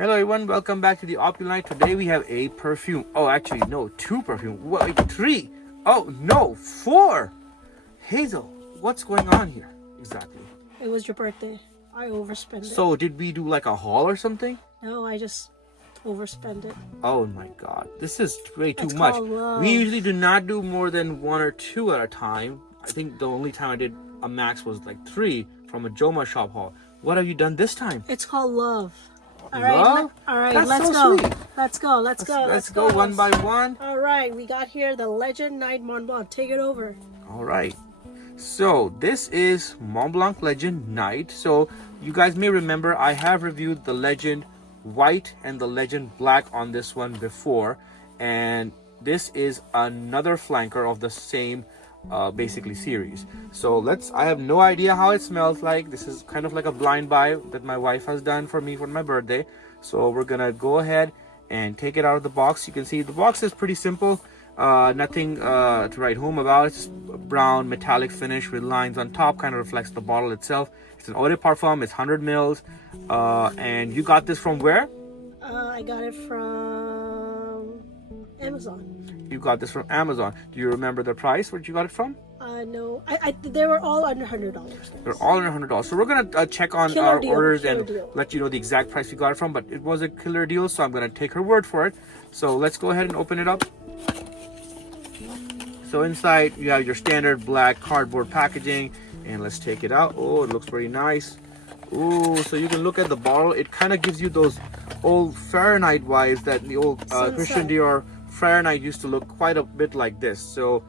Hello everyone, welcome back to the Opulite. Today we have a perfume. Oh, actually no, two perfume. Wait, three. Oh no, four. Hazel, what's going on here exactly? It was your birthday. I overspent it. So did we do like a haul or something? No, I just overspent it. Oh my god, this is way too That's much. called love. We usually do not do more than one or two at a time. I think the only time I did a max was like three from a Joma shop haul. What have you done this time? It's called love. All Love? right, That's let's so go. sweet. Let's go. Let's go one by one. All right, we got here the Legend Night Mont Blanc. Take it over. All right. So this is Mont Blanc Legend Night. So you guys may remember I have reviewed the Legend White and the Legend Black on this one before. And this is another flanker of the same basically series. So I have no idea how it smells like. This is kind of like a blind buy that my wife has done for me for my birthday. So we're gonna go ahead and take it out of the box. You can see the box is pretty simple. Nothing to write home about. It's just a brown metallic finish with lines on top, kind of reflects the bottle itself. It's an eau de parfum. It's 100 mils. And you got this from where? I got it from Amazon. You got this from Amazon. Do you remember the price where you got it from? No, they were all under $100. They're all under $100. So we're gonna check on Killer our deal, orders killer and deal. let you know the exact price we got it from. But it was a killer deal, so I'm gonna take her word for it. So let's go ahead and open it up. So inside you have your standard black cardboard packaging, and let's take it out. Oh, it looks very nice. Oh, so you can look at the bottle. It kind of gives you those old Fahrenheit vibes that the old Christian Dior Fahrenheit used to look quite a bit like this. So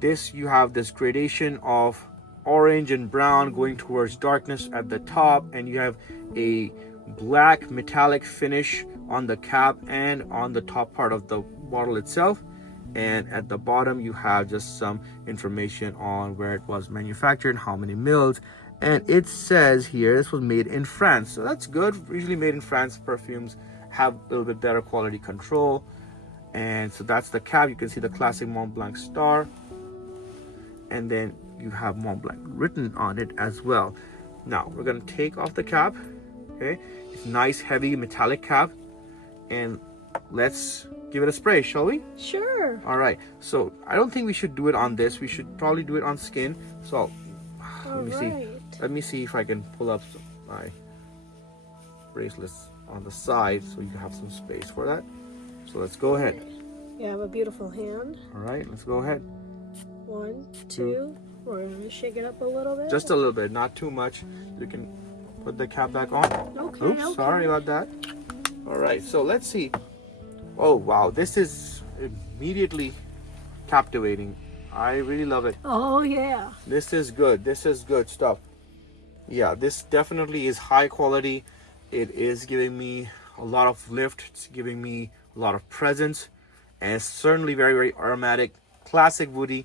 this, you have this gradation of orange and brown going towards darkness at the top, and you have a black metallic finish on the cap and on the top part of the bottle itself. And at the bottom you have just some information on where it was manufactured, how many mils, and it says here this was made in France. So that's good. Usually made in France perfumes have a little bit better quality control. And so that's the cap. You can see the classic Mont Blanc star, and then you have Mont Blanc written on it as well. Now we're going to take off the cap. Okay, it's nice heavy metallic cap, and let's give it a spray, shall we? Sure. All right, so I don't think we should do it on this. We should probably do it on skin. So let me see if I can pull up my bracelets on the side so you have some space for that. So let's go ahead. You have a beautiful hand. All right, let's go ahead. 1, 2. We're gonna shake it up a little bit. Just a little bit, not too much. You can put the cap back on. Okay. Oops, okay. sorry about that. All right, so let's see. Oh wow, this is immediately captivating. I really love it. Oh yeah. This is good. This is good stuff. Yeah, this definitely is high quality. It is giving me a lot of lift. It's giving me a lot of presence, and it's certainly very, very aromatic, classic woody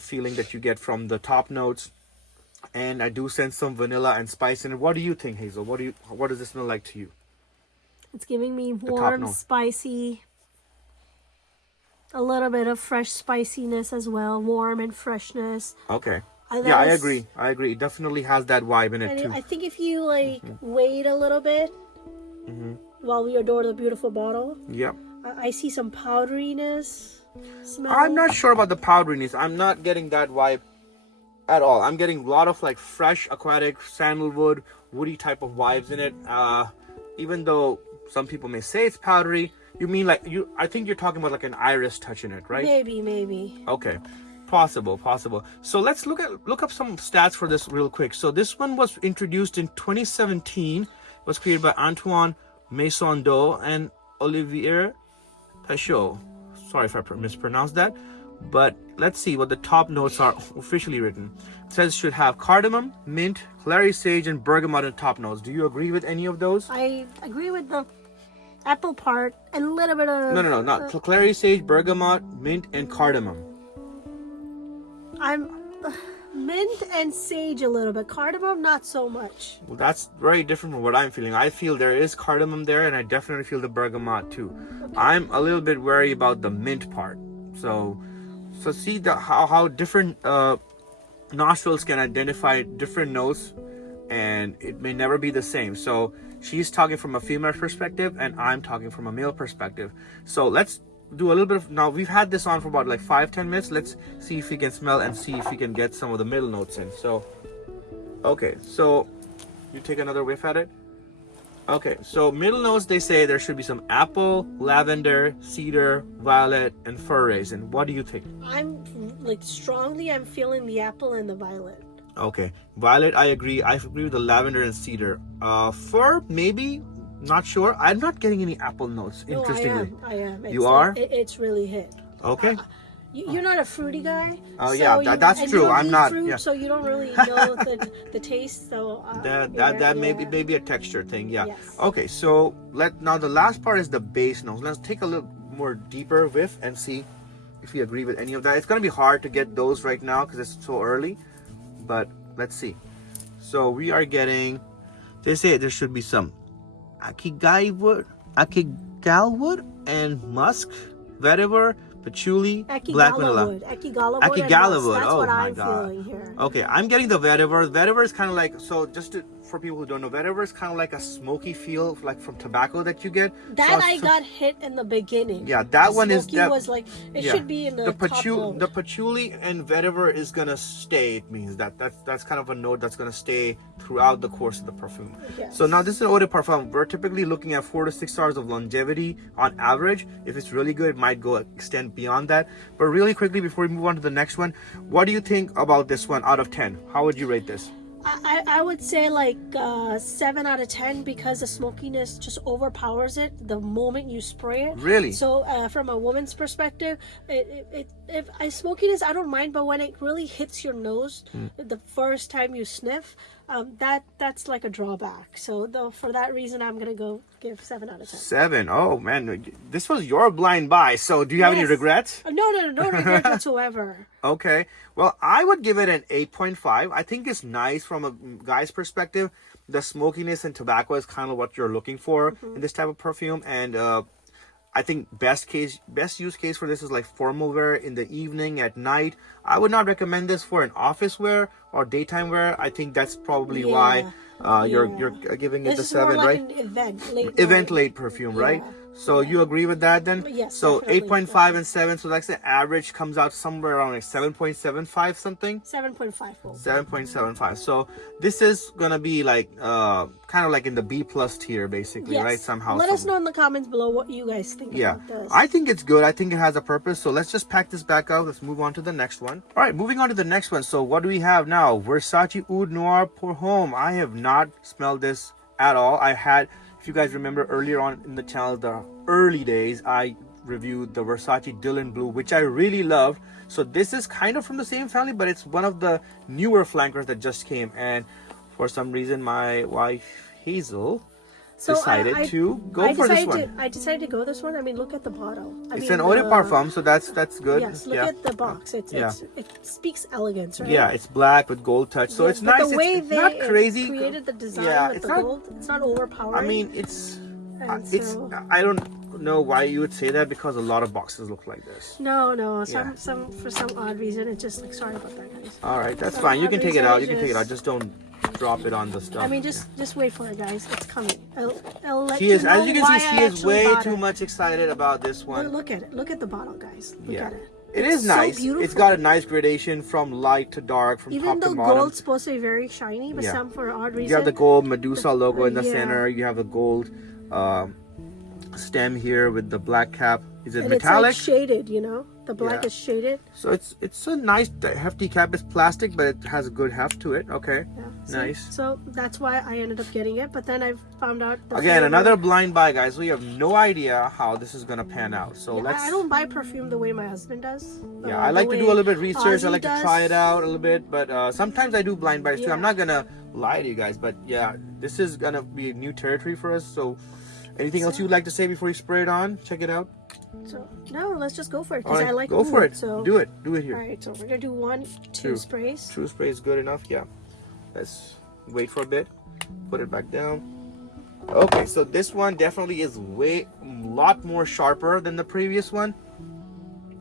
feeling that you get from the top notes. And I do sense some vanilla and spice in it. What do you think, Hazel? What does this smell like to you? It's giving me top warm, note. spicy, a little bit of fresh spiciness as well. Warm and freshness. Okay. And Yeah, I that is- agree. I agree. It definitely has that vibe in it And too. I think if you wait a little bit while we adore the beautiful bottle, Yeah. I see some powderiness smell. I'm not sure about the powderiness. I'm not getting that vibe at all. I'm getting a lot of like fresh aquatic sandalwood, woody type of vibes in it. Even though some people may say it's powdery, you mean like I think you're talking about like an iris touch in it, right? Maybe. Okay. Possible. So let's look up some stats for this real quick. So this one was introduced in 2017. It was created by Antoine Maisondeau and Olivier Pechot. Sorry if I mispronounced that. But let's see what the top notes are officially written. It says it should have cardamom, mint, clary sage, and bergamot in top notes. Do you agree with any of those? I agree with the apple part and a little bit of... No, not clary sage, bergamot, mint, and cardamom. I'm mint and sage a little bit. Cardamom, not so much. Well, that's very different from what I'm feeling. I feel there is cardamom there, and I definitely feel the bergamot too. Okay. I'm a little bit wary about the mint part. So see how different nostrils can identify different notes, and it may never be the same. So she's talking from a female perspective and I'm talking from a male perspective. So let's do a little bit of, now we've had this on for about like 5-10 minutes. Let's see if we can smell and see if we can get some of the middle notes in. So okay, so you take another whiff at it. Okay, so middle notes, they say there should be some apple, lavender, cedar, violet, and fir raisin. What do you think? I'm I'm feeling the apple and the violet. Okay, violet, I agree. I agree with the lavender and cedar. Fir, maybe, not sure. I'm not getting any apple notes, interestingly. I am. You are? It's really hit. Okay. You're not a fruity guy. Oh so yeah, that's true. I'm not. Fruit, yeah. So you don't really know the taste. So that may be a texture thing. Yeah. Yes. Okay, so now the last part is the base notes. Let's take a little more deeper whiff and see if we agree with any of that. It's gonna be hard to get those right now because it's so early, but let's see. So we are getting. They say there should be some akigai wood, and musk, vetiver, patchouli, black vanilla. Akigala wood. Akigala wood. That's Oh what my I'm god. feeling here. Okay, I'm getting the vetiver. Vetiver is kind of like, so just for people who don't know, vetiver is kind of like a smoky feel, like from tobacco that you get. That I got hit in the beginning. Yeah, that one is. That was like it should be in the top. The patchouli and vetiver is gonna stay. It means that's kind of a note that's gonna stay throughout the course of the perfume. Yes. So now this is an eau de parfum. We're typically looking at 4 to 6 hours of longevity on average. If it's really good, it might go extend beyond that. But really quickly before we move on to the next one, what do you think about this one out of 10? How would you rate this? I would say like 7 out of 10 because the smokiness just overpowers it the moment you spray it. Really? So from a woman's perspective, if smokiness I don't mind, but when it really hits your nose the first time you sniff, that's like a drawback. So for that reason, I'm gonna go give 7 out of 10. 7. Oh man, this was your blind buy. So do you have any regrets? No regrets whatsoever. Okay. Well, I would give it an 8.5. I think it's nice from a guy's perspective. The smokiness and tobacco is kind of what you're looking for in this type of perfume. And I think best use case for this is like formal wear in the evening, at night. I would not recommend this for an office wear or daytime wear. I think that's probably why you're giving it the 7, like right? An Event late perfume, right? So you agree with that then? Yes. So 8.5 and 7. So that's the average comes out somewhere around like 7.75 something. 7.5. 7.75. So this is gonna be like kind of like in the B plus tier basically, right? Somehow. Let us know in the comments below what you guys think about this. I think it's good. I think it has a purpose. So let's just pack this back out. Let's move on to the next one. All right, moving on to the next one. So what do we have now? Versace Oud Noir pour Homme. I have not smelled this at all. I had, if you guys remember earlier on in the channel, the early days, I reviewed the Versace Dylan Blue, which I really loved. So this is kind of from the same family, but it's one of the newer flankers that just came. And for some reason, my wife Hazel decided to go for this one. I decided to go this one. I mean, look at the bottle. It's an eau de parfum, so that's good. Yes, look at the box. It speaks elegance, right? Yeah, it's black with gold touch, so it's nice. The way it's not crazy. Created the design with the gold. It's not overpowering. I mean, I don't know why you would say that because a lot of boxes look like this. No. Some for some odd reason, it's just like, sorry about that, guys. All right, that's fine. You can take it out. You can take it out. Just don't drop it on the stuff. I mean, just wait for it, guys. It's coming. I'll let she you is, know as you can why see, she is way bought too it. much excited about this one. Look at it. Look at the bottle, guys. Look at it. It is nice. So beautiful. It's got a nice gradation from light to dark, from even top to though bottom. gold's supposed to be very shiny, but some for odd reason. You have the gold Medusa logo in the center. You have a gold stem here with the black cap. Is it metallic? It's like shaded, you know. The black is shaded. So it's a nice hefty cap. It's plastic, but it has a good heft to it. Okay, nice. So that's why I ended up getting it. But then I found out again another blind buy, guys. We have no idea how this is gonna pan out. So let's. I don't buy perfume the way my husband does. Yeah, I like to do a little bit of research. I like to try it out a little bit, but sometimes I do blind buys too. I'm not gonna lie to you guys, but yeah, this is gonna be a new territory for us. So, anything else you'd like to say before you spray it on? Check it out. So no, let's just go for it because I like go for it. So do it here. All right, so we're gonna do 2 sprays. 2 sprays good enough. Yeah. Let's wait for a bit. Put it back down. Okay, so this one definitely is a lot more sharper than the previous one.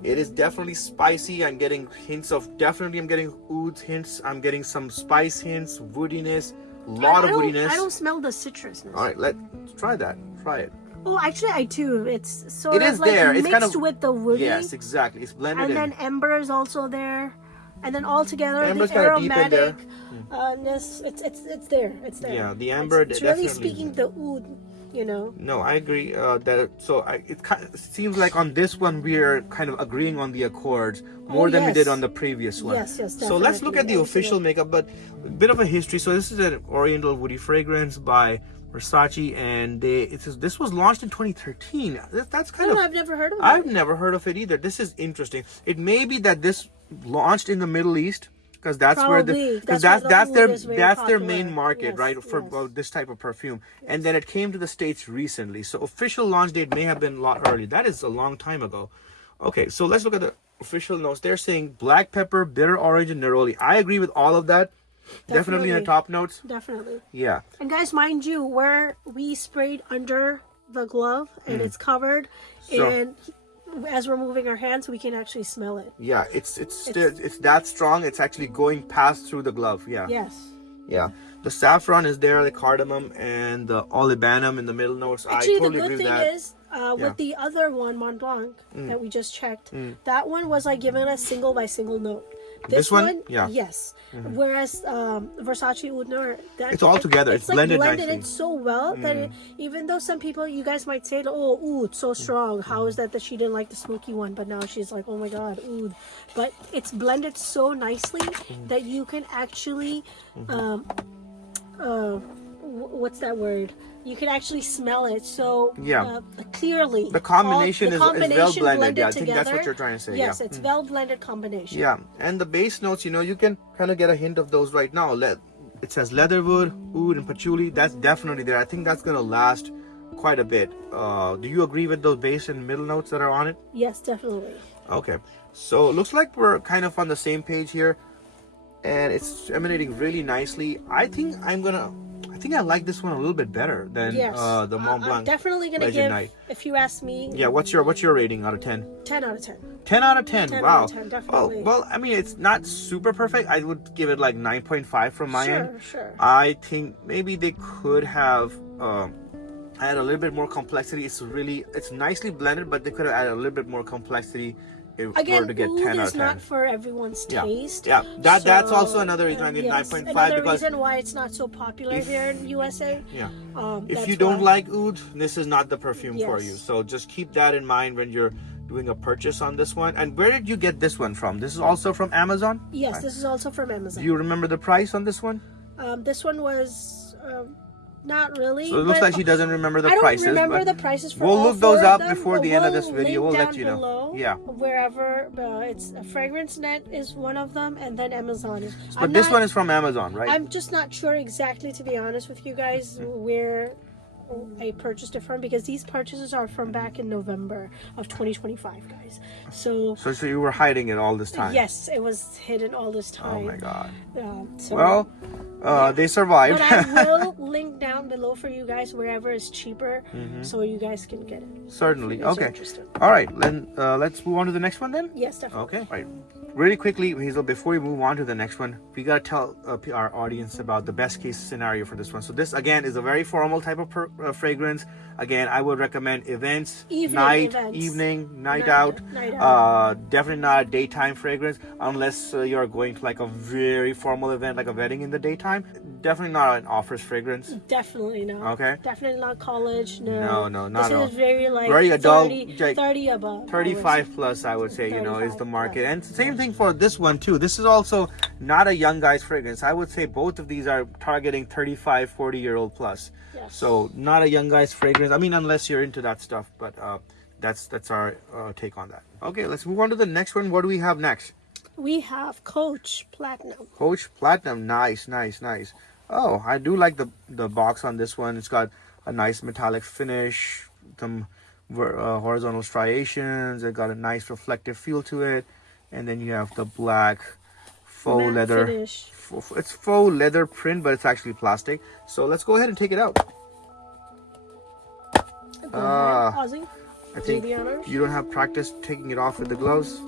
It is definitely spicy. I'm getting hints of I'm getting ouds hints. I'm getting some spice hints, woodiness, lot of woodiness. I don't smell the citrusness. All right, let's try that. Try it. Oh, actually, I do. It's sort It of is like there. mixed It's kind of with the woody. Yes, exactly. It's blended And in. then amber is also there, and then all together Amber's the kinda deep in there. aromatic it's there. It's there. Yeah, the amber It's really definitely. speaking the oud, you know. No, I agree. It kind of seems like on this one we are kind of agreeing on the accords more than we yes. did on the previous one. Yes, So let's look at the definitely. official makeup, but a bit of a history. So this is an Oriental woody fragrance by Versace, and this was launched in 2013. That's kind of. I've never heard of it. I've never heard of it either. This is interesting. It may be that this launched in the Middle East. Because that's where that's their main market, yes, right, for yes. this type of perfume. And then it came to the States recently. So official launch date may have been a lot early. That is a long time ago. Okay, so let's look at the official notes. They're saying black pepper, bitter orange, and neroli. I agree with all of that. Definitely in the top notes. Definitely. Yeah. And guys, mind you, where we sprayed under the glove and it's covered, and as we're moving our hands, we can actually smell it. Yeah, it's that strong. It's actually going past through the glove. Yeah. Yes. Yeah. The saffron is there, the cardamom, and the olibanum in the middle notes. Actually, I totally the agree good with thing that. is, with the other one, Mont Blanc, that we just checked, that one was like given a single by single note. This one? Yeah. Yes. Whereas Versace Oud Noir, It's all together. It's like blended blended nicely. it so well that even though some people, you guys might say, oh, oud, so strong. How is that she didn't like the smoky one, but now she's like, oh my god, oud. But it's blended so nicely that you can actually, what's that word? You can actually smell it so clearly. The combination is well blended. Yeah, I think together. that's what you're trying to say. Yes, yeah. it's well blended combination. Yeah, and the base notes, you can kind of get a hint of those right now. It says leatherwood, oud, and patchouli. That's definitely there. I think that's gonna last quite a bit. Do you agree with those base and middle notes that are on it? Yes, definitely. Okay, so it looks like we're kind of on the same page here, and it's emanating really nicely. I think I like this one a little bit better than the Mont Blanc. I'm definitely gonna Legend give, Night. if you ask me. Yeah, what's your rating out of 10? 10 out of 10. 10 out of 10. 10 Wow. out of 10, definitely. Well, I mean, it's not super perfect. I would give it like 9.5 from my end. Sure. I think maybe they could have added a little bit more complexity. It's nicely blended, but they could have added a little bit more complexity in order to get 10 out of 10. Is not for everyone's taste. Yeah, that's also another reason I give 9.5 another because reason why it's not so popular here in USA. Yeah. If That's you don't why. like oud, this is not the perfume for you. So just keep that in mind when you're doing a purchase on this one. And where did you get this one from? This is also from Amazon? Yes, this is also from Amazon. Do you remember the price on this one? This one was not really. So it looks like she doesn't remember the prices. I don't remember but the prices for we'll all look those four up of them, before but the end of this video. We'll link let you down know. below, Yeah. Wherever it's Fragrance Net is one of them, and then Amazon is. But this one is from Amazon, right? I'm just not sure exactly, to be honest with you guys, where I purchased it from, because these purchases are from back in November of 2025, guys. So you were hiding it all this time. yes, it was hidden all this time. Oh my god. So, they survived. but I will link down below for you guys wherever is cheaper, so you guys can get it. Certainly. If you're Okay. interested. All right. Then let's move on to the next one then. Yes, definitely. Okay. All right. Really quickly, Hazel, before we move on to the next one, we gotta tell our audience about the best case scenario for this one. So this again is a very formal type of fragrance. Again, I would recommend events, Evening night events. out. Night out. Definitely not a daytime fragrance unless you're going to like a very formal event, like a wedding in the daytime. Definitely not an offers fragrance. Definitely not. Okay. Definitely not college. No. No, not at all. This is very like Very adult, 30, like 30 above. 35 plus, I would say, is 35 the market. plus. And same thing for this one too. This is also not a young guy's fragrance. I would say both of these are targeting 35, 40-year-old plus. Yes. So not a young guy's fragrance. I mean, unless you're into that stuff, but that's our take on that. Okay, let's move on to the next one. What do we have next? We have Coach Platinum. Coach Platinum. Nice. Oh, I do like the box on this one. It's got a nice metallic finish, some horizontal striations. It got a nice reflective feel to it. And then you have the black faux Matte leather. finish. It's faux leather print, but it's actually plastic. So let's go ahead and take it out. Go ahead, Ozzy. I think Maybe on ours? you don't have practice taking it off with the gloves.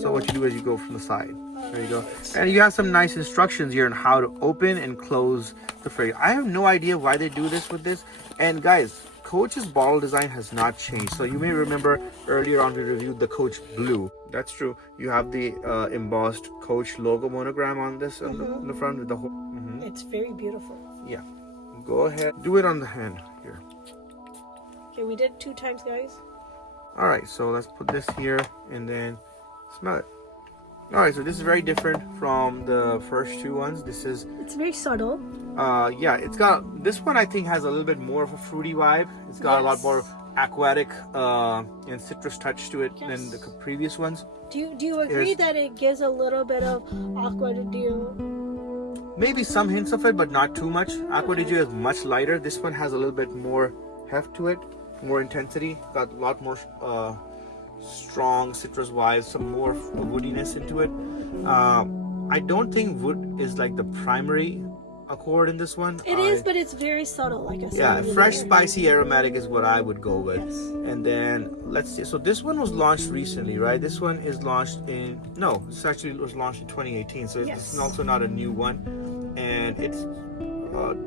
So No. what you do is you go from the side. There you go. And you have some nice instructions here on how to open and close the fragrance. I have no idea why they do this with this. And guys, Coach's bottle design has not changed. So you may remember earlier on we reviewed the Coach Blue. That's true. You have the embossed Coach logo monogram on this on the front with the whole. It's very beautiful. Yeah. Go ahead. Do it on the hand here. Okay, we did 2 times, guys. All right. So let's put this here and then smell it. All right. So this is very different from the first 2 ones. It's very subtle. Yeah, it's got, this one I think has a little bit more of a fruity vibe. It's got a lot more aquatic and citrus touch to it than the previous ones. Do you agree that it gives a little bit of aqua de Dieu? Maybe some hints of it, but not too much. Aqua di Gio is much lighter. This one has a little bit more heft to it, more intensity. Got a lot more strong citrus vibes, some more woodiness into it. I don't think wood is like the primary accord in this one. It is, but it's very subtle, like I said. Yeah, fresh, spicy, aromatic is what I would go with. Yes. And then let's see. So this one was launched recently, right? This one is launched in this actually was launched in 2018. So it's also not a new one. And its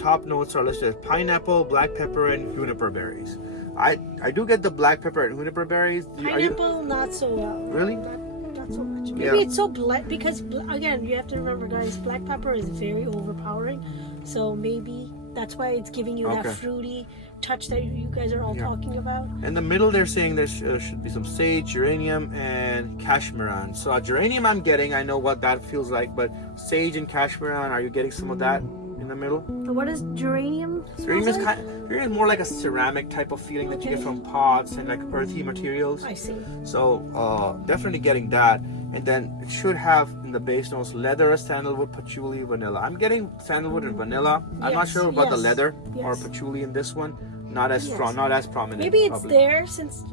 top notes are listed as pineapple, black pepper, and juniper berries. I do get the black pepper and juniper berries. Pineapple, not so well. Really? Not so much. Maybe it's so because again, you have to remember, guys, black pepper is very overpowering. So maybe that's why it's giving you that fruity touch that you guys are all talking about. In the middle, they're saying there should be some sage, geranium, and cashmeran. So geranium I'm getting, I know what that feels like, but sage and cashmeran, are you getting some of that in the middle? What is geranium? Geranium is more like a ceramic type of feeling that you get from pots and like earthy materials. I see. So definitely getting that. And then it should have in the base notes leather, sandalwood, patchouli, vanilla. I'm getting sandalwood and vanilla. I'm not sure about the leather or patchouli in this one. Not as strong, not as prominent. Maybe it's there since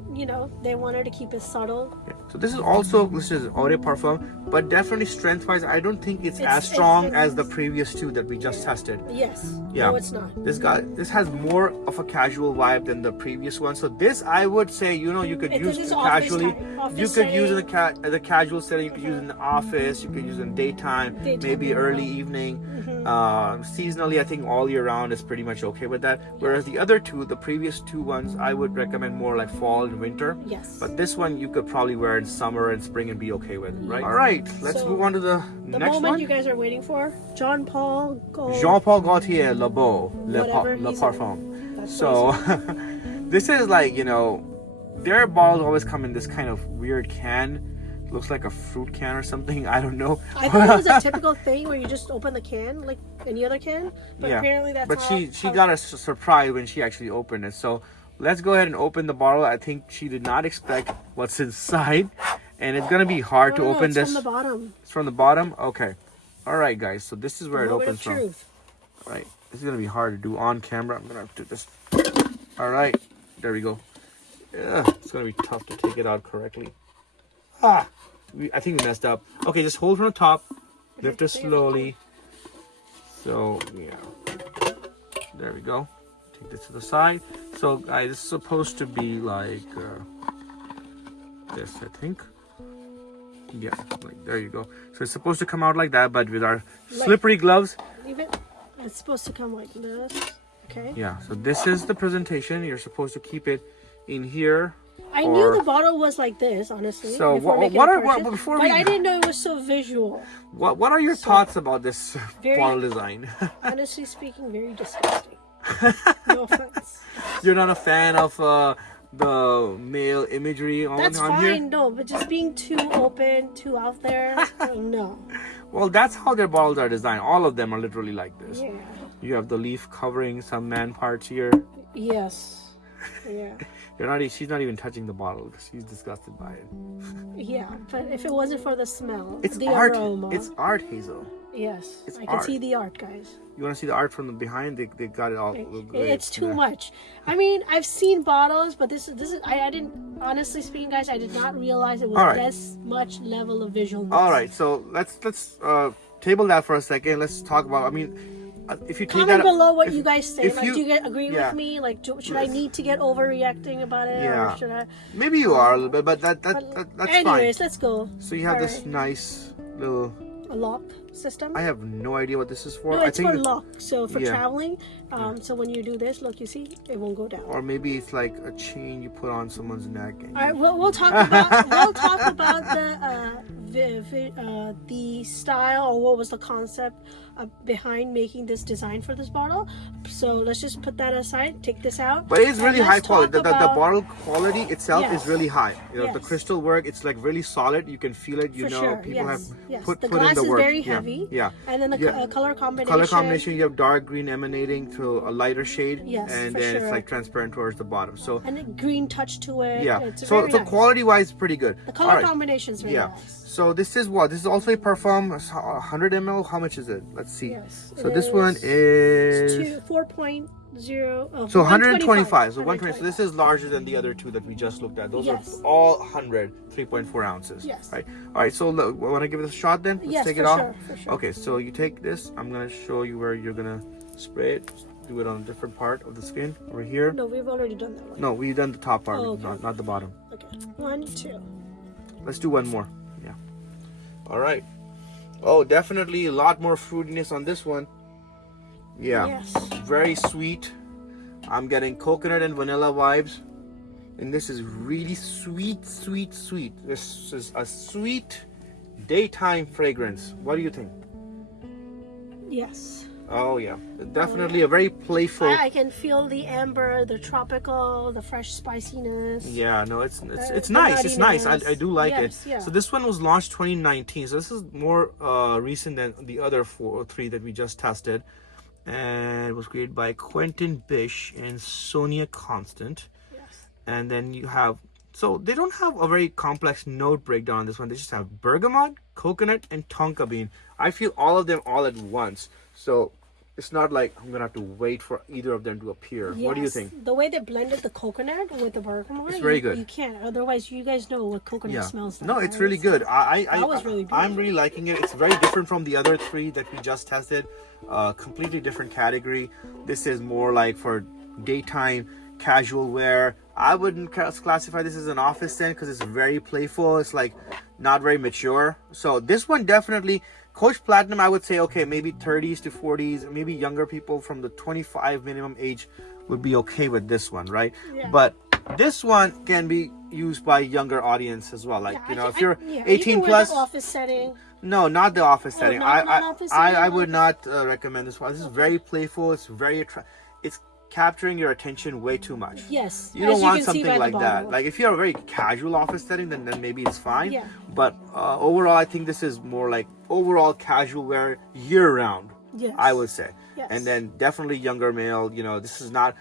they wanted to keep it subtle. Yeah. So this is also listed as eau de parfum, but definitely strength-wise, I don't think it's as strong as the previous 2 that we just tested. Yes. Yeah. No, it's not. This has more of a casual vibe than the previous one. So this, I would say, you could use casually. You could use in the casual setting. You could use in the office. You could use in daytime, maybe early evening. Seasonally, I think all year round is pretty much okay with that. Whereas the other 2, the previous 2 ones, I would recommend more like fall and winter. Yes. But this one you could probably wear in summer and spring and be okay with, right? All right, let's move on to the next one. The moment you guys are waiting for, Jean-Paul Gaultier Le Beau, Le Parfum. So this is like, their bottles always come in this kind of weird can. Looks like a fruit can or something. I don't know. I thought it was a typical thing where you just open the can like any other can, but apparently that's. But she got a surprise when she actually opened it. So let's go ahead and open the bottle. I think she did not expect what's inside, and it's gonna be hard to open this. From the bottom. It's from the bottom. Okay. All right, guys. So this is where it opens from. Truth. All right. This is gonna be hard to do on camera. I'm gonna have to do this. All right. There we go. It's gonna be tough to take it out correctly. I think we messed up. Okay, just hold from the top. Lift it slowly. So, yeah. There we go. Take this to the side. So, guys, this is supposed to be like this, I think. Yeah, like there you go. So, it's supposed to come out like that, but with our slippery gloves. It's supposed to come like this. Okay. Yeah, so this is the presentation. You're supposed to keep it in here. I knew the bottle was like this, honestly. So I didn't know it was so visual. What are your thoughts about this bottle design? Honestly speaking, very disgusting. No offense. You're not a fan of the male imagery on here? That's fine, no, but just being too open, too out there, no. Well, that's how their bottles are designed. All of them are literally like this. Yeah. You have the leaf covering some man parts here. Yes. Yeah. She's not even touching the bottle because she's disgusted by it. Yeah, but if it wasn't for the smell, it's the art. aroma. It's art, Hazel. Yes, I can art. see the art, guys. You want to see the art from the behind? They got it all. It's too much. I mean, I've seen bottles, but this is. I didn't. Honestly speaking, guys, I did not realize it was this much level of visualness. All right, so let's table that for a second. Let's talk about. I mean, if you take Comment that below what if- you guys say. if Like, you- do you agree yeah. with me? Like, should I need to get overreacting about it, Yeah. or should I? Maybe you are a little bit, but that's Anyways, fine. let's go. So you have this Alright. nice little. A lock system. I have no idea what this is for. No, I it's think for lock. So for yeah. traveling, so when you do this, look, you see, it won't go down. Or maybe it's like a chain you put on someone's neck. And All right, we'll talk about the style, or what was the concept behind making this design for this bottle. So let's just put that aside. Take this out. But it's really and high let's quality. talk The about- bottle quality itself Yes. is really high. You know, the Yes. crystal work, it's like really solid. You can feel it. You For know, sure, people have yes. put The in glass the is work. very Yeah, heavy. Yeah. And then the Yeah. color combination. Color combination, you have dark green emanating to a lighter shade. Yes, And for then it's sure. like transparent towards the bottom. So And a green touch to it. yeah. It's So very so nice. quality wise, pretty good. The color All right. combination is very Yeah. nice. So this is what? This is also a parfum, 100 ml. How much is it? Let's see. Yes. So it this one is 4.0. so 125. So 120. So 125. this is larger than the other two that we just looked at. Those Yes. are all 100, 3.4 ounces. Yes. Right. All right. So look, want to give it a shot then? Let's Yes, take for it off. sure, for sure. Okay. So you take this. I'm gonna show you where you're gonna spray it. Do it on a different part of the skin over here. No, we've already done that one. No, we've done the top part, Oh, okay. not the bottom. Okay. 1, 2. Let's do one more. Yeah. All right. Oh, definitely a lot more fruitiness on this one. Yeah. Yes. Very sweet. I'm getting coconut and vanilla vibes. And this is really sweet, sweet, sweet. This is a sweet daytime fragrance. What do you think? Yes. Oh yeah. Definitely a very playful. I can feel the amber, the tropical, the fresh spiciness. Yeah, no, it's the nice. It's nice. nuttiness. I do like Yes, it. yeah. So this one was launched 2019. So this is more recent than the other 4 or 3 that we just tested. And it was created by Quentin Bish and Sonia Constant. Yes. And then you have, so they don't have a very complex note breakdown on this one. They just have bergamot, coconut, and tonka bean. I feel all of them all at once. So it's not like I'm gonna have to wait for either of them to appear. What do you Yes. think? The way they blended the coconut with the bergamot, It's very good. You can't. Otherwise, you guys know what coconut smells like. No, it's right? really good. That was really I'm really liking it. It's very different from the other 3 that we just tested. Completely different category. This is more like for daytime casual wear. I wouldn't classify this as an office scent because it's very playful. It's like not very mature. So this one definitely, Coach Platinum, I would say, okay, maybe 30s to 40s, maybe younger people from the 25 minimum age would be okay with this one, right? Yeah. But this one can be used by younger audience as well. Like, Yeah, you know, I if can- you're yeah, 18 you can wear plus, the office setting. no, not the office setting. not office setting? I would not recommend this one. This is very playful. It's very it's capturing your attention way too much. Yes. You don't as want can see something by the like that. bottle. Like if you're a very casual office setting, then maybe it's fine. Yeah. But overall, I think this is more like overall casual wear year round. Yes. I would say. Yes. And then definitely younger male. You know, this is not.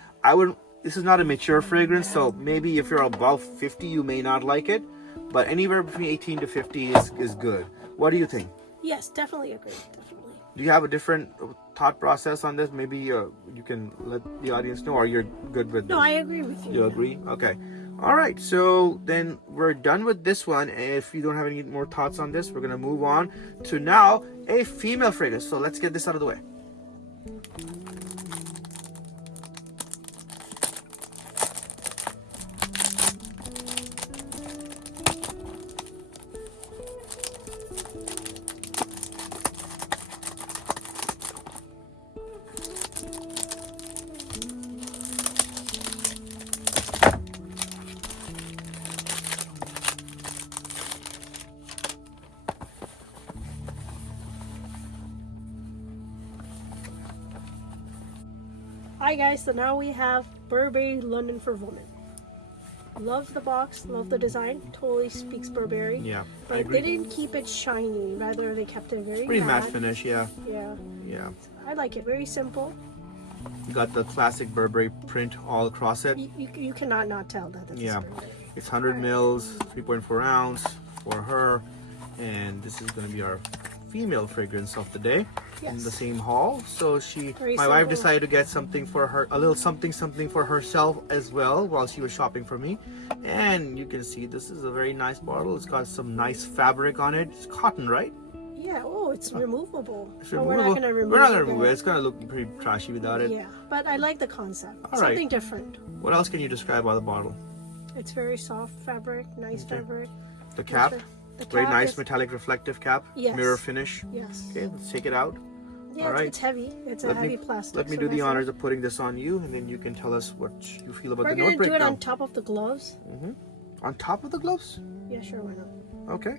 This is not a mature fragrance. So maybe if you're above 50, you may not like it. But anywhere between 18 to 50 is good. What do you think? Yes, definitely agree. Definitely. Do you have a different thought process on this? Maybe you can let the audience know, or you're good with No, this? I agree with you. You agree? Okay. All right. So then we're done with this one. If you don't have any more thoughts on this, we're going to move on to now a female fragrance. So let's get this out of the way. Hi guys, so now we have Burberry London for Women. Love the box, love the design, totally speaks Burberry. Yeah, I But agree. they didn't keep it shiny, rather they kept it very Pretty matte matte. finish, yeah. Yeah, Yeah. I like it, very simple. You got the classic Burberry print all across it. You cannot not tell that this Yeah. is Burberry. It's 100 mils, 3.4 ounce for her. And this is going to be our female fragrance of the day in the Yes. same haul. So Very my wife simple. decided to get something for her, a little something for herself as well while she was shopping for me. And you can see this is a very nice bottle. It's got some nice fabric on it. It's cotton, right? Yeah. Oh, it's removable. It's But we're not removable. gonna remove We're not gonna it. remove it. It's gonna look pretty trashy without it. Yeah, but I like the concept. All right. Something different. What else can you describe about the bottle? It's very soft fabric, nice fabric. The cap. The Very cap nice is- metallic reflective cap. Yes. Mirror finish. Yes. Okay, let's take it out. Yeah, All right. it's heavy. It's a heavy plastic. Let me so do the that's honors of putting this on you, and then you can tell us what you feel about We're the gonna note do it breakdown. on top of the gloves. On top of the gloves? Yeah, sure, why not? Okay.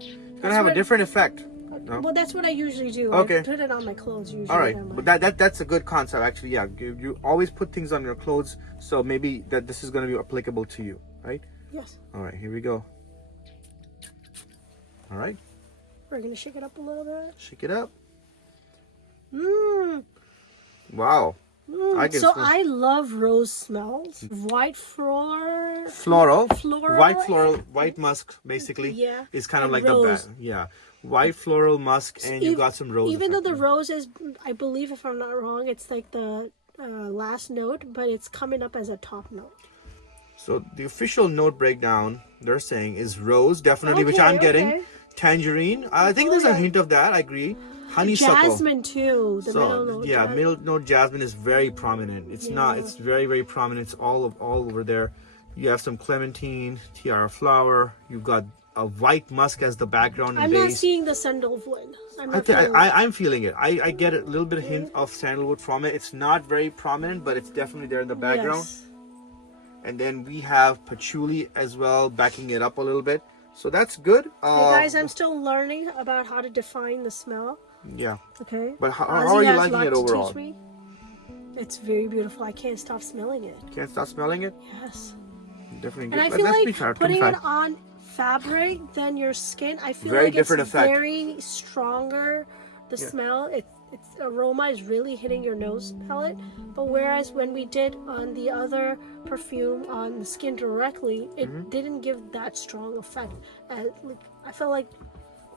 It's gonna have a what- different effect. No? Well, that's what I usually do. Okay. I put it on my clothes usually. All right, then but my- that's a good concept actually. Yeah, you always put things on your clothes, so maybe that this is going to be applicable to you, right? Yes. All right, here we go. All right, We're gonna shake it up a little bit. shake it up. Mmm. Wow. I can So smell- I love rose smells. White floral. floral, Floral. white floral, white musk basically. Yeah, is kind of and like rose. the yeah, white floral musk, and you got some rose. Even though effect the there. rose is, I believe, if I'm not wrong, it's like the last note, but it's coming up as a top note. So the official note breakdown they're saying is rose, definitely, which Okay, I'm getting. okay. Tangerine, I think there's a Okay. hint of that. I agree. Honeysuckle. Jasmine too. The middle note. yeah, middle note jasmine is very prominent. It's not. Yeah. It's very prominent. It's all over there. You have some clementine, tiara flower. You've got a white musk as the background and I'm not base. seeing the sandalwood. I'm I not think feeling I'm feeling it. I get a little bit of hint of sandalwood from it. It's not very prominent, but it's definitely there in the background. Yes. And then we have patchouli as well, backing it up a little bit. So that's good. Hey guys, I'm still learning about how to define the smell. Yeah. Okay. But how Ozzy are you has a liking lot it to overall? teach me. It's very beautiful. I can't stop smelling it. Can't stop smelling it. Yes. Definitely. And I good. feel Let's like putting it on fabric than your skin, I feel Very like different it's effect. very stronger. The smell, its aroma is really hitting your nose palate. But whereas when we did on the other perfume on the skin directly, it didn't give that strong effect. I felt like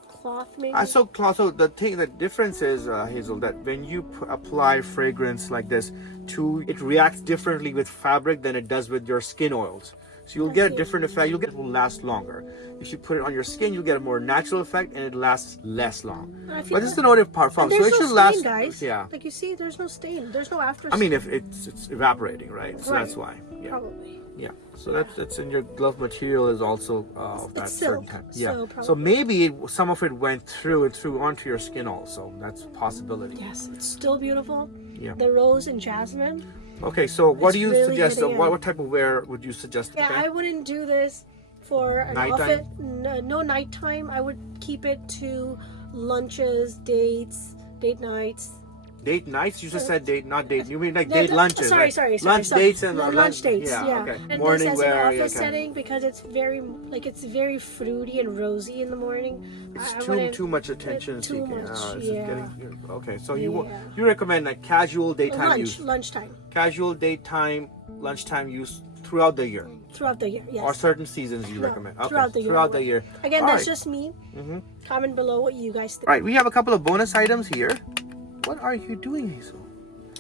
cloth maybe. So the difference is, Hazel, that when you apply fragrance like this, it reacts differently with fabric than it does with your skin oils. So you'll get a different effect. It will last longer. If you put it on your skin, you'll get a more natural effect, and it lasts less long. But this is the note of parfum, so there's it no should stain, last. guys. Yeah. Like you see, there's no stain. There's no after. I mean, if it's evaporating, right? So Right. that's why. Yeah. Probably. Yeah. So that's in your glove material is also of that It's certain silk, type. so Yeah. So probably. maybe some of it went through onto your skin also. That's a possibility. Yes, it's still beautiful. Yeah. The rose and jasmine. Okay. So what do you really suggest? hitting What it. what type of wear would you suggest? Yeah, Okay? I wouldn't do this for an Nighttime? outfit. No nighttime. I would keep it to lunches, dates, date nights. Date nights? You just said date, not date. You mean like No, date lunches? Sorry, right? sorry. Lunch dates and lunch dates. Yeah. Okay. And Morning this as wear. an office Okay. setting because it's very fruity and rosy in the morning. It's I too wouldn't- much attention too seeking. much, It's yeah. Okay. So Yeah. you recommend like casual daytime use, lunchtime, casual daytime, lunchtime use throughout the year, throughout the year. Yes. or certain seasons you No, recommend. Okay. throughout the year. Throughout the year. Again, All that's right. just me. Comment below what you guys think. All right. We have a couple of bonus items here. What are you doing, Hazel?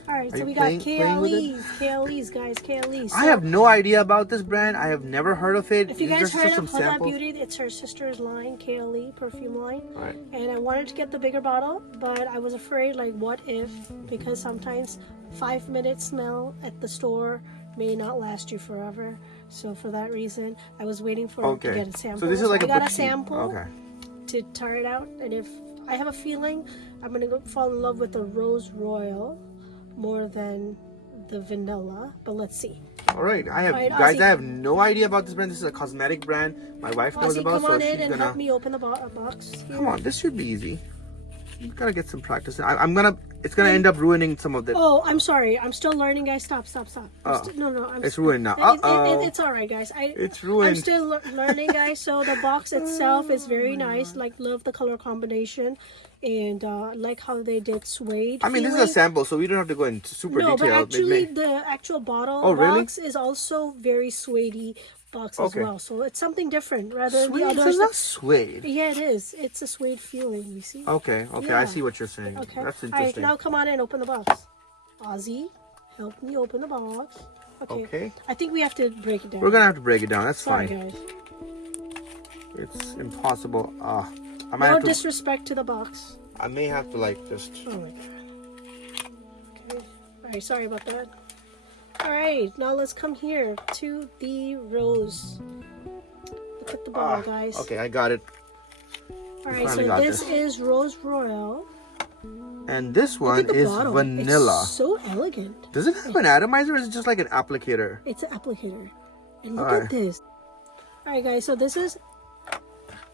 All right, Are so you we got playing with it? KLEs, guys, KLEs. I have no idea about this brand. I have never heard of it. If you These guys are heard just of some Huda samples. Beauty, it's her sister's line, KLE perfume line. All right. And I wanted to get the bigger bottle, but I was afraid, like, what if? Because sometimes 5-minute smell at the store may not last you forever. So for that reason, I was waiting for to get a sample. So this is like I a got a boutique. sample Okay. to try it out, and if I have a feeling, I'm gonna fall in love with the Rose Royal more than the vanilla. But let's see. All right, All right, guys. Ozzy. I have no idea about this brand. This is a cosmetic brand. My wife knows Ozzy, about, come so on in she's and gonna. help me open the box. Here. Come on, this should be easy. You gotta get some practice. I'm gonna. It's gonna end up ruining some of the. Oh, I'm sorry. I'm still learning, guys. Stop. I'm It's ruined now. It's all right, guys. It's ruined. I'm still learning, guys. So the box itself is very nice. Like, love the color combination, and like how they did suede. I mean, this is a feeling. sample, so we don't have to go into super No, but detail. actually, the actual bottle Oh, really? box is also very suedey box Okay. as well. So it's something different rather than Suede? the It's others. not suede. Yeah, it is. It's a suede feeling. You see? Okay, I Yeah. see what you're saying. Okay. That's All right, interesting. now come on and open the box. Ozzy, help me open the box. Okay. I think we have to break it down. We're gonna have to break it down. That's Sorry, fine. guys. It's impossible. I might No have to, disrespect to the box. I may have to like just. Oh my god. Okay. Alright, sorry about that. Alright, now let's come here to the rose. Look at the bottle, guys. Okay, I got it. Alright, so this is Rose Royale. And this one is bottle. vanilla. It's so elegant. Does it have an atomizer or is it just like an applicator? It's an applicator. And look at this. Alright guys, so this is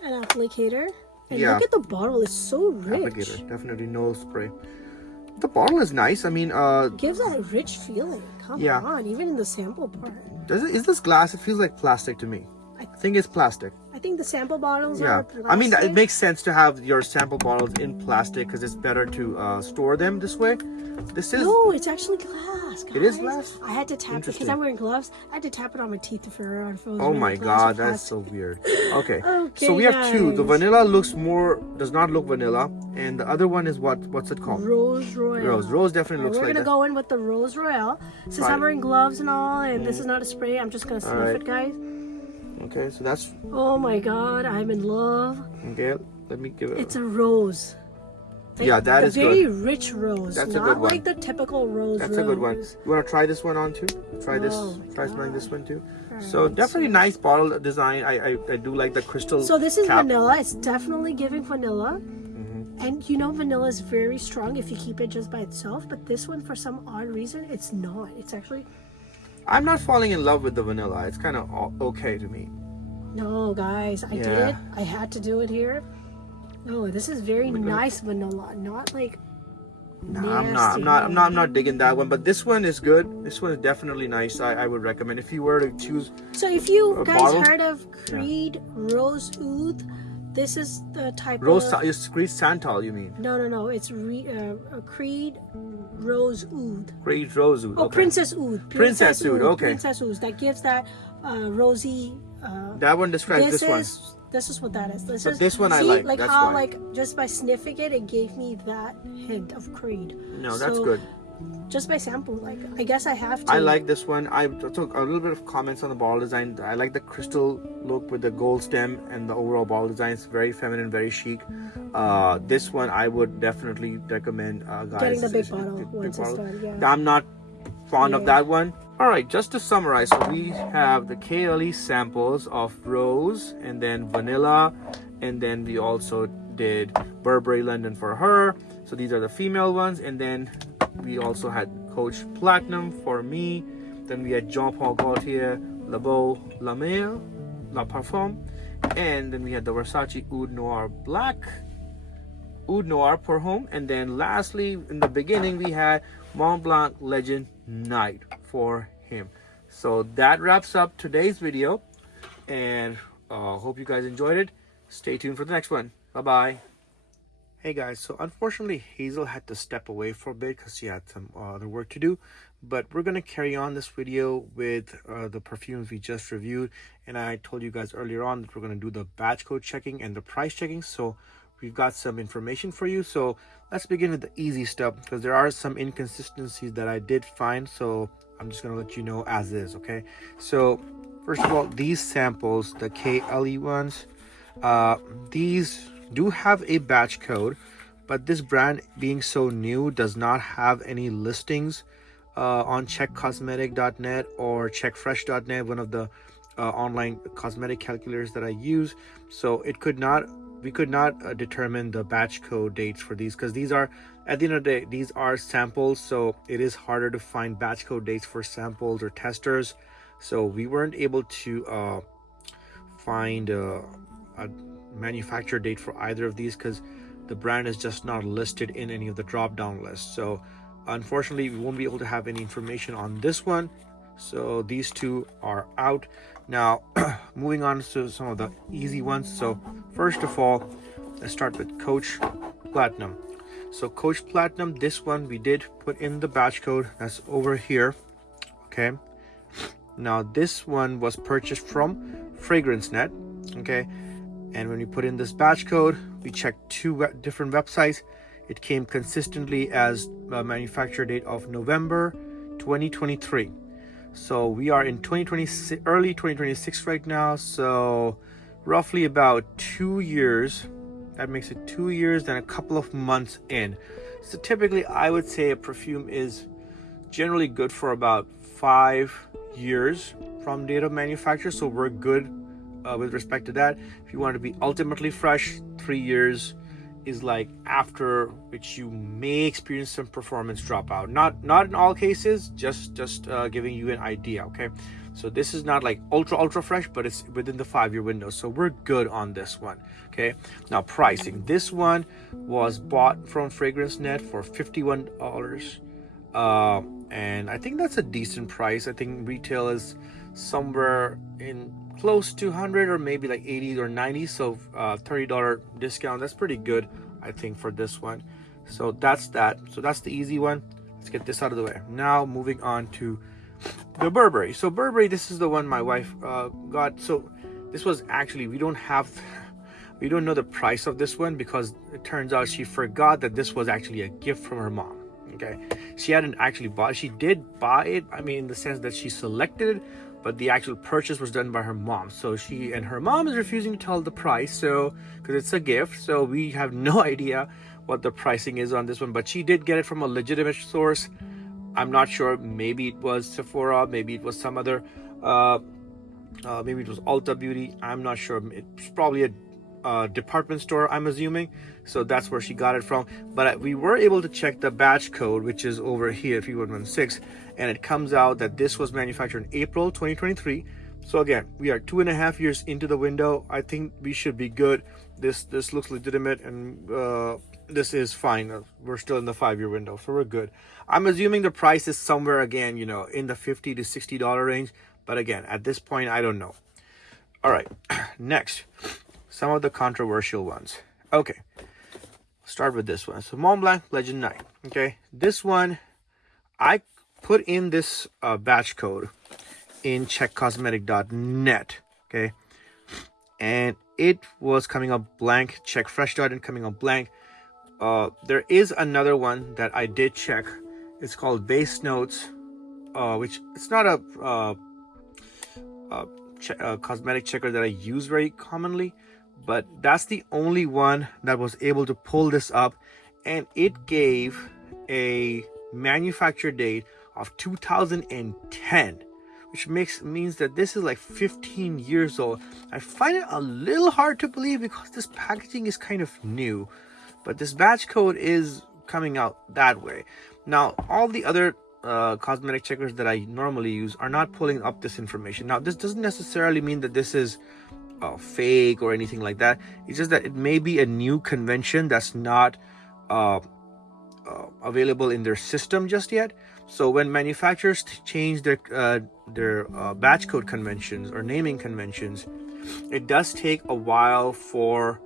an applicator. And look at the bottle, it's so rich. Applicator, definitely no spray. The bottle is nice. I mean, gives that a rich feeling. Come on, even in the sample part. Is this glass? It feels like plastic to me. I think it's plastic. I think the sample bottles are plastic. I mean, it makes sense to have your sample bottles in plastic because it's better to store them this way. This is... No, it's actually glass, guys. It is glass? I had to tap it because I'm wearing gloves. I had to tap it on my teeth to figure out if it was Oh really my glass god, or that's plastic. so weird. Okay. Okay, So we have two. The guys. vanilla does not look vanilla. And the other one is what's it called? Rose Royale. Rose definitely looks like that. We're going to go in with the Rose Royale. Since I'm wearing gloves and all, and this is not a spray, I'm just going to sniff it, guys. Okay, so that's... Oh my god, I'm in love. Okay, let me give it... It's a rose. Like yeah, that is good. A very rich rose. That's not a good one. like the typical rose. That's a good one. You want to try this one on too? Try this. Try smelling this one too. So definitely nice bottle design. I do like the crystal. So this is cap. vanilla. It's definitely giving vanilla. And you know vanilla is very strong if you keep it just by itself. But this one, for some odd reason, it's not. It's actually... I'm not falling in love with the vanilla. It's kind of okay to me. No, guys, I did it. I had to do it here. No, this is very nice vanilla, not like nasty. I'm not digging that one, but this one is good. This one is definitely nice. I would recommend if you were to choose. So if you guys bottle, heard of Creed Rose Oud, this is the type Rose. of... It's Creed Santal, you mean? No. It's Creed Rose Oud. Creed Rose Oud. Oh, Okay. Princess Oud. Princess Oud. Okay. Princess Oud. That gives that rosy... that one describes this one. This is what that is. This one I like. Like that's how, why. like, just by sniffing it, it gave me that hint of Creed. No, that's good. Just by sample, like, I guess I have to. I like this one. I took a little bit of comments on the bottle design. I like the crystal look with the gold stem and the overall bottle design. It's very feminine, very chic. This one I would definitely recommend, guys. Getting the big bottle once it's done, yeah. I'm not fond of that one. All right, just to summarize, so we have the KLE samples of rose and then vanilla, and then we also did Burberry London for her. So these are the female ones, and then we also had Coach Platinum for me. Then we had Jean Paul Gaultier, Le Beau, La Mer, La Parfum, and then we had the Versace Oud Noir Black, Oud Noir pour homme, and then lastly in the beginning we had Mont Blanc Legend Night for him. So that wraps up today's video, and hope you guys enjoyed it. Stay tuned for the next one. Bye bye. Hey guys, so unfortunately Hazel had to step away for a bit because she had some other work to do, but we're going to carry on this video with the perfumes we just reviewed. And I told you guys earlier on that we're going to do the batch code checking and the price checking, so we've got some information for you. So let's begin with the easy stuff because there are some inconsistencies that I did find, so I'm just going to let you know as is. Okay, so first of all, these samples, the KLE ones, these do have a batch code, but this brand being so new does not have any listings on checkcosmetic.net or checkfresh.net, one of the online cosmetic calculators that I use. So we could not determine the batch code dates for these because these are, at the end of the day, these are samples, so it is harder to find batch code dates for samples or testers. So we weren't able to find a manufacturer date for either of these because the brand is just not listed in any of the drop down lists. So unfortunately we won't be able to have any information on this one, so these two are out. Now moving on to some of the easy ones. So first of all, let's start with Coach Platinum. So Coach Platinum, this one we did put in the batch code that's over here. Okay, now this one was purchased from FragranceNet. Okay, and when we put in this batch code, we checked two different websites. It came consistently as a manufacture date of November 2023. So we are in 2026, early 2026 right now. So roughly about 2 years That makes it 2 years, then a couple of months in. So typically I would say a perfume is generally good for about 5 years from date of manufacture. So we're good with respect to that. If you want to be ultimately fresh, 3 years is like after which you may experience some performance dropout. Not in all cases, just giving you an idea. Okay, so this is not like ultra fresh, but it's within the 5 year window, so we're good on this one. Okay, now pricing. This one was bought from Fragrance Net for $51, and I think that's a decent price. I think retail is somewhere in close to 100 or maybe like 80 or 90, so $30 discount. That's pretty good, I think, for this one. So that's that. So that's the easy one. Let's get this out of the way. Now moving on to the Burberry. So Burberry, this is the one my wife got. So this was actually, we don't know the price of this one because it turns out she forgot that this was actually a gift from her mom. Okay, she hadn't actually bought it. She did buy it, I mean, in the sense that she selected it, but the actual purchase was done by her mom. So her mom is refusing to tell the price, so because it's a gift, so we have no idea what the pricing is on this one. But she did get it from a legitimate source. I'm not sure, maybe it was Sephora, maybe it was some other maybe it was Ulta Beauty, I'm not sure. It's probably a department store, I'm assuming. So that's where she got it from. But we were able to check the batch code, which is over here, 3116, and it comes out that this was manufactured in April 2023. So again, we are 2.5 years into the window. I think we should be good. This looks legitimate, and this is fine. We're still in the 5 year window, so we're good. I'm assuming the price is somewhere, again, you know, in the $50 to $60 range, but again, at this point, I don't know. All right, next, some of the controversial ones. Okay, start with this one. So Mont Blanc Legend 9. Okay, this one, I put in this batch code in checkcosmetic.net. Okay, and it was coming up blank. Check fresh.in coming up blank. There is another one that I did check. It's called Base Notes, which it's not a cosmetic checker that I use very commonly, but that's the only one that was able to pull this up, and it gave a manufacture date of 2010, which means that this is like 15 years old. I find it a little hard to believe because this packaging is kind of new, but this batch code is coming out that way. Now, all the other cosmetic checkers that I normally use are not pulling up this information. Now, this doesn't necessarily mean that this is fake or anything like that. It's just that it may be a new convention that's not available in their system just yet. So when manufacturers change their batch code conventions or naming conventions, it does take a while for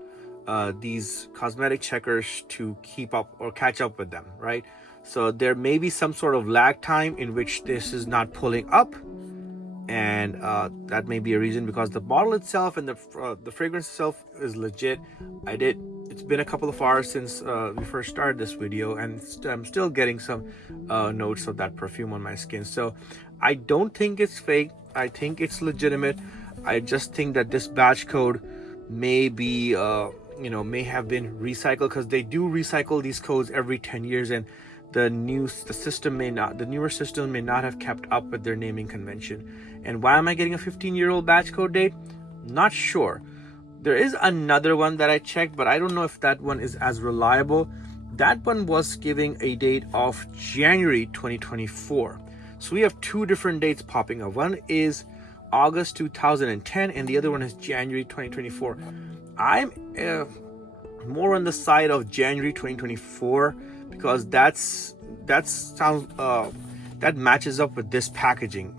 these cosmetic checkers to keep up or catch up with them, right? So there may be some sort of lag time in which this is not pulling up, and that may be a reason, because the bottle itself and the fragrance itself is legit. It's been a couple of hours since we first started this video, and I'm still getting some notes of that perfume on my skin. So I don't think it's fake. I think it's legitimate. I just think that this batch code may be may have been recycled, because they do recycle these codes every 10 years, and the newer system may not have kept up with their naming convention. And why am I getting a 15-year-old batch code date? Not sure. There is another one that I checked, but I don't know if that one is as reliable. That one was giving a date of January 2024. So we have two different dates popping up. One is August 2010 and the other one is January 2024. I'm more on the side of January 2024, because that matches up with this packaging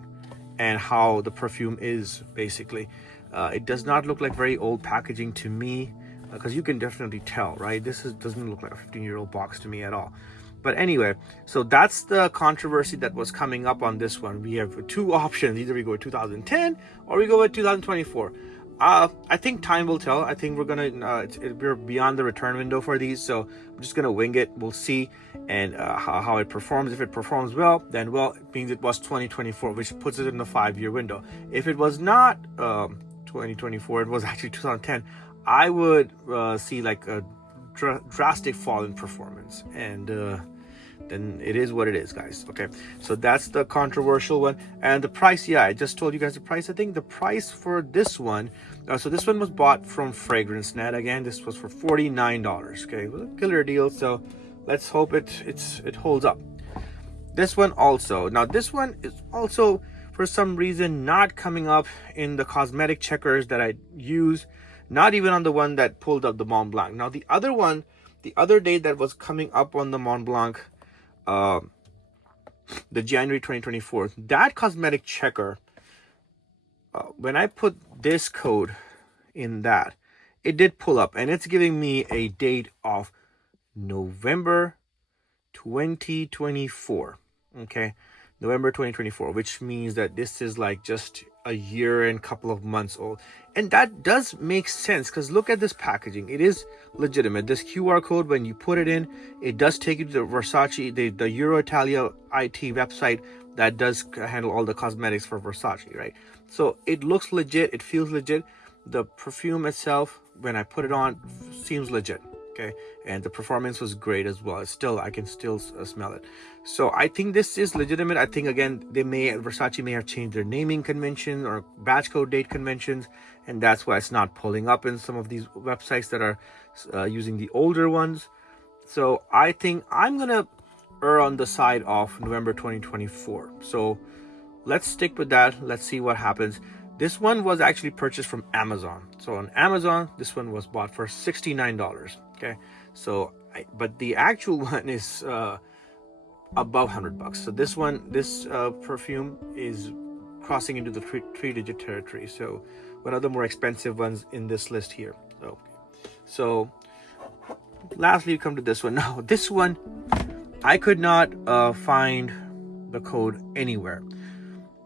and how the perfume is. Basically, it does not look like very old packaging to me, because you can definitely tell, right? Doesn't look like a 15-year-old box to me at all. But anyway, so that's the controversy that was coming up on this one. We have two options: either we go with 2010 or we go with 2024. I think time will tell. I think we're beyond the return window for these, so I'm just gonna wing it. We'll see, and how it performs. If it performs well, then it means it was 2024, which puts it in the 5 year window. If it was not 2024, it was actually 2010, I would see like a drastic fall in performance, and then it is what it is, guys. Okay, so that's the controversial one. And the price, yeah, I just told you guys the price. I think the price for this one, so this one was bought from Fragrance Net. Again, this was for $49. Okay, it was a killer deal, so let's hope it holds up. This one also, now this one is also for some reason not coming up in the cosmetic checkers that I use, not even on the one that pulled up the Mont Blanc. Now the other one, the other day that was coming up on the Mont Blanc, the January 2024, that cosmetic checker, when I put this code in that, it did pull up, and it's giving me a date of November 2024. Okay, November 2024, which means that this is like just a year and couple of months old. And that does make sense, because look at this packaging. It is legitimate. This QR code, when you put it in, it does take you to the Versace, the Euro Italia IT website that does handle all the cosmetics for Versace, right? So it looks legit, it feels legit. The perfume itself, when I put it on, seems legit. Okay, and the performance was great as well. It's still, I can still smell it. So I think this is legitimate. I think, again, Versace may have changed their naming convention or batch code date conventions, and that's why it's not pulling up in some of these websites that are using the older ones. So I think I'm gonna err on the side of November 2024. So let's stick with that. Let's see what happens. This one was actually purchased from Amazon. So on Amazon, this one was bought for $69. Okay, so but the actual one is above $100. So this one, this perfume is crossing into the three-digit territory. So one of the more expensive ones in this list here. So lastly, you come to this one. Now this one, I could not find the code anywhere.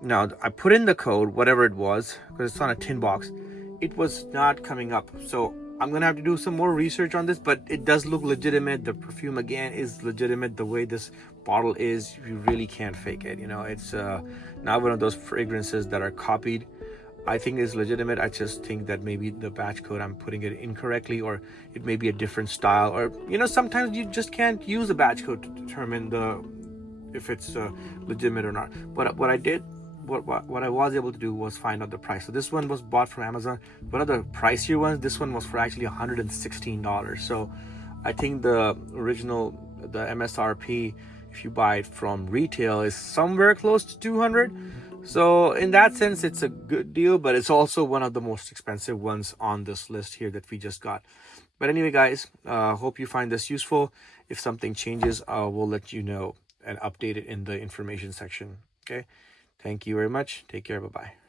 Now I put in the code, whatever it was, because it's on a tin box. It was not coming up. So I'm gonna have to do some more research on this, but it does look legitimate. The perfume, again, is legitimate. The way this bottle is, you really can't fake it. You know, it's not one of those fragrances that are copied. I think it's legitimate. I just think that maybe the batch code, I'm putting it incorrectly, or it may be a different style, or, you know, sometimes you just can't use a batch code to determine if it's legitimate or not. But what I did, what I was able to do was find out the price. So this one was bought from Amazon. One of the pricier ones, this one was for actually $116. So I think the original, the MSRP, if you buy it from retail, is somewhere close to 200. So in that sense, it's a good deal, but it's also one of the most expensive ones on this list here that we just got. But anyway, guys, hope you find this useful. If something changes, we'll let you know and update it in the information section. Okay. Thank you very much. Take care. Bye-bye.